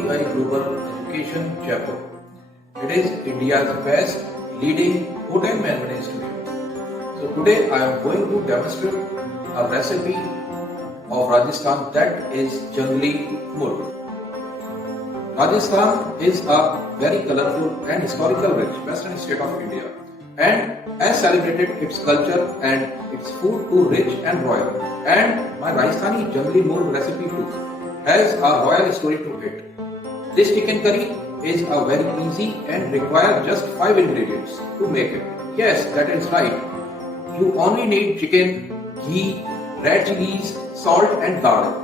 EI Global Education Jaipur. It is India's best leading hotel management institute. So today I am going to demonstrate a recipe of Rajasthan, that is Jangli Murg. Rajasthan is a very colorful and historical rich western state of India, and has celebrated its culture and its food too rich and royal. And my Rajasthani Jangli Murg recipe too has a royal story to it. This chicken curry is a very easy and requires just 5 ingredients to make it. Yes, that is right. You only need chicken, ghee, red chilies, salt and garlic.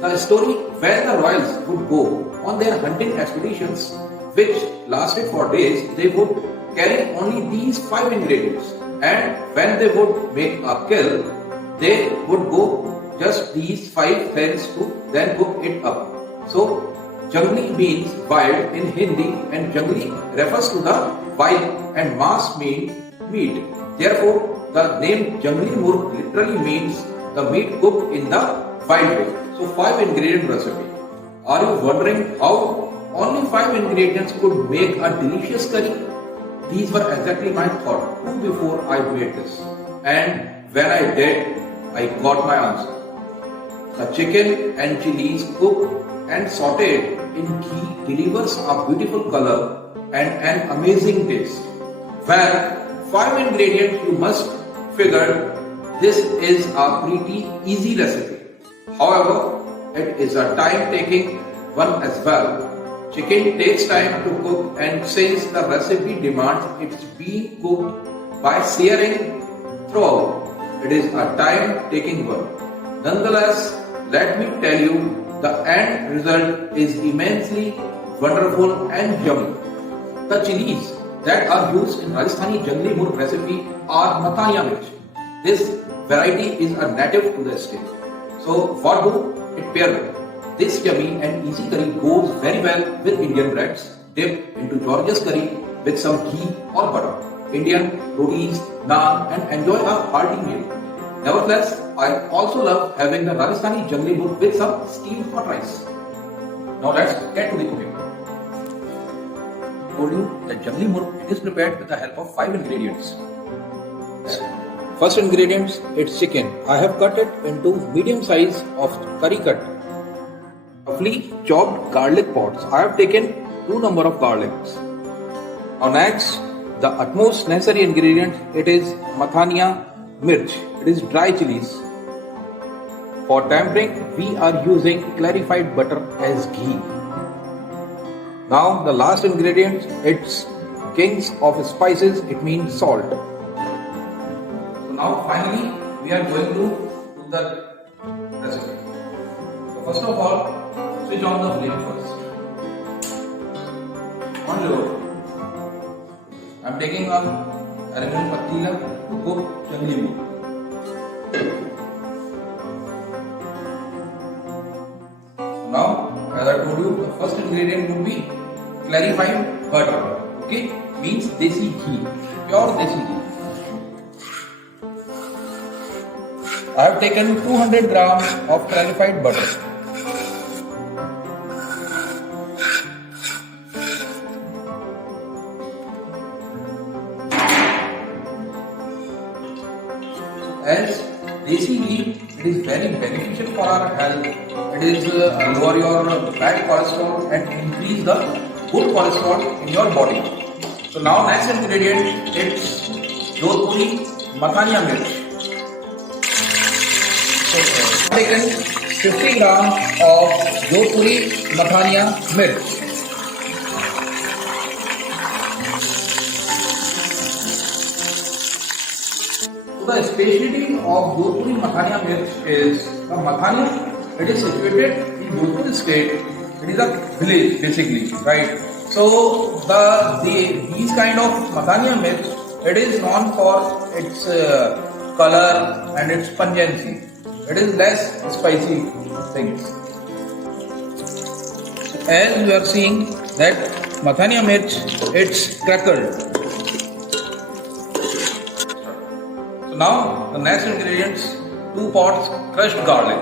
The story where the royals would go on their hunting expeditions, which lasted for days, they would carry only these 5 ingredients, and when they would make a kill, they would go just these 5 things to then cook it up. So Jangli means wild in Hindi, and Jangli refers to the wild, and Mas means meat. Therefore, the name Jangli Murg literally means the meat cooked in the wild way. So 5 ingredient recipe. Are you wondering how only 5 ingredients could make a delicious curry? These were exactly my thought too before I made this. And when I did, I got my answer. The chicken and chilies cooked and sauteed in ghee delivers a beautiful color and an amazing taste. Well, 5 ingredients you must figure, this is a pretty easy recipe. However, it is a time-taking one as well. Chicken takes time to cook, and since the recipe demands it's being cooked by searing throughout, it is a time-taking one. Nonetheless, let me tell you, the end result is immensely wonderful and yummy. The chilies that are used in Rajasthani Jangli Murg recipe are Mathania mirch. This variety is a native to the state. So what do it pair with? This yummy and easy curry goes very well with Indian breads. Dip into George's curry with some ghee or butter, Indian rotis, naan, and enjoy a hearty meal. Nevertheless, I also love having the Rajasthani Jangli Murg with some steamed hot rice. Now let's get to the cooking. I told you that Jangli Murg is prepared with the help of 5 ingredients. First ingredients, it's chicken. I have cut it into medium size of curry cut. Roughly chopped garlic pods. I have taken 2 number of garlics. Now next, the utmost necessary ingredient, it is Mathania mirch. It is dry chilies. For tempering, we are using clarified butter as ghee. Now the last ingredient, it's kings of spices, it means salt. So now finally we are going to do the recipe. So first of all, switch on the flame first. On low. I am taking a aluminum patila to cook Jangli Murg. Now, as I told you, the first ingredient would be clarified butter. Okay, means desi ghee, pure desi ghee. I have taken 200 grams of clarified butter. As desi ghee, it is very beneficial for our health. It is lower your bad cholesterol and increase the good cholesterol in your body. So now next ingredient, it's Jodhpuri Mathania mirch. So I have taken 50 grams of Jodhpuri Mathania mirch. The specialty of Jodhpuri Mathania mirch is the Mathania. It is situated in Jodhpur state. It is a village basically, right? So these kind of Mathania mirch, it is known for its color and its pungency. It is less spicy things. As we are seeing that Mathania mirch, it's crackled. So now the next ingredients, 2 pots crushed garlic.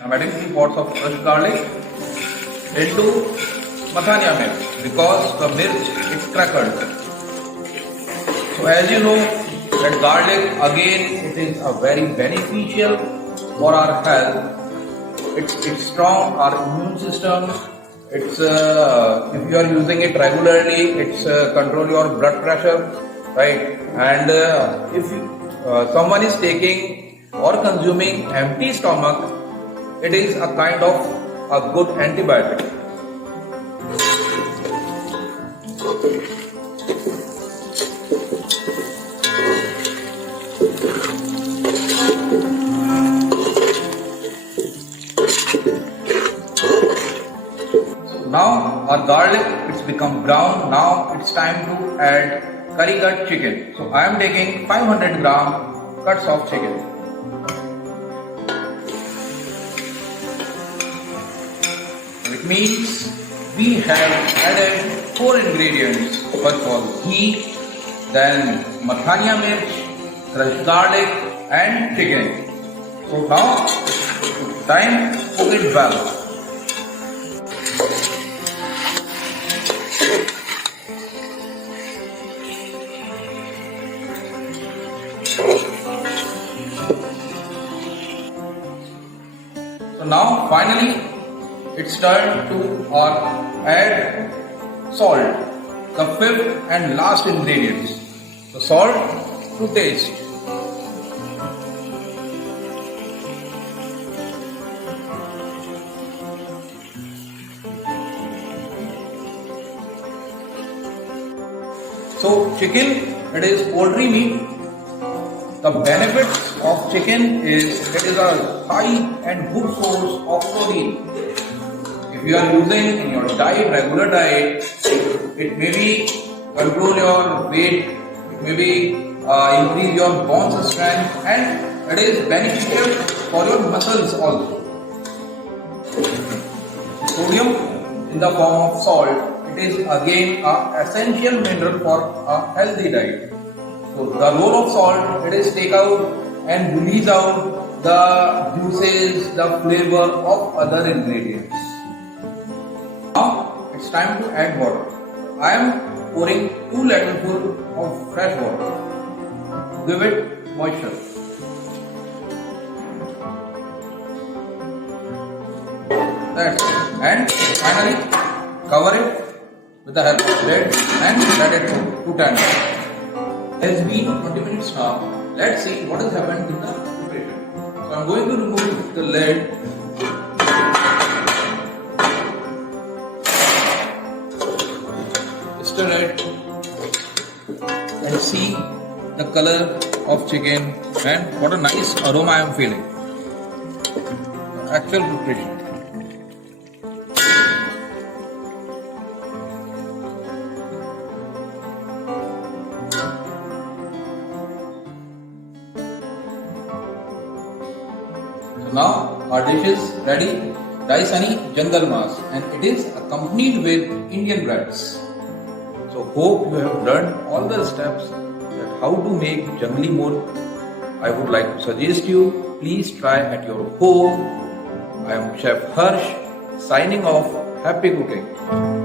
I am adding 2 pots of crushed garlic. into mathania mirch because the mirch is crackled. So as you know that garlic again it is a very beneficial for our health. It's strong our immune system. It's if you are using it regularly, it's control your blood pressure, right? And if someone is taking or consuming empty stomach, it is a kind of a good antibiotic. Now our garlic it's become brown. Now it's time to add curry cut chicken. So I am taking 500 gram cuts of chicken. It means we have added 4 ingredients. First of all ghee, then mathania mirch, crushed garlic and chicken. So now it's time to cook it well. So now finally it's time to add salt, the 5th and last ingredient. So salt to taste. So chicken, it is poultry meat. The benefits of chicken is it is a high and good source of protein. If you are using in your diet, regular diet, it may be control your weight, it may be increase your bones strength, and it is beneficial for your muscles also. Sodium in the form of salt, it is again an essential mineral for a healthy diet. So the role of salt, it is take out and release out the juices, the flavor of other ingredients. Now it's time to add water. I am pouring 2 ladlefuls of fresh water. Give it moisture. That's it. And finally cover it with the help of lid and let it cook to 10 minutes. It has been 20 minutes now. Let's see what has happened in the preparation. So I'm going to remove the lid. Stir it and see the color of chicken and what a nice aroma I am feeling. Actual preparation. Now our dish is ready, Rajasthani Jungle Mas, and it is accompanied with Indian breads. So hope you have learned all the steps that how to make jungli murg. I would like to suggest you, please try at your home. I am Chef Harsh, signing off. Happy cooking.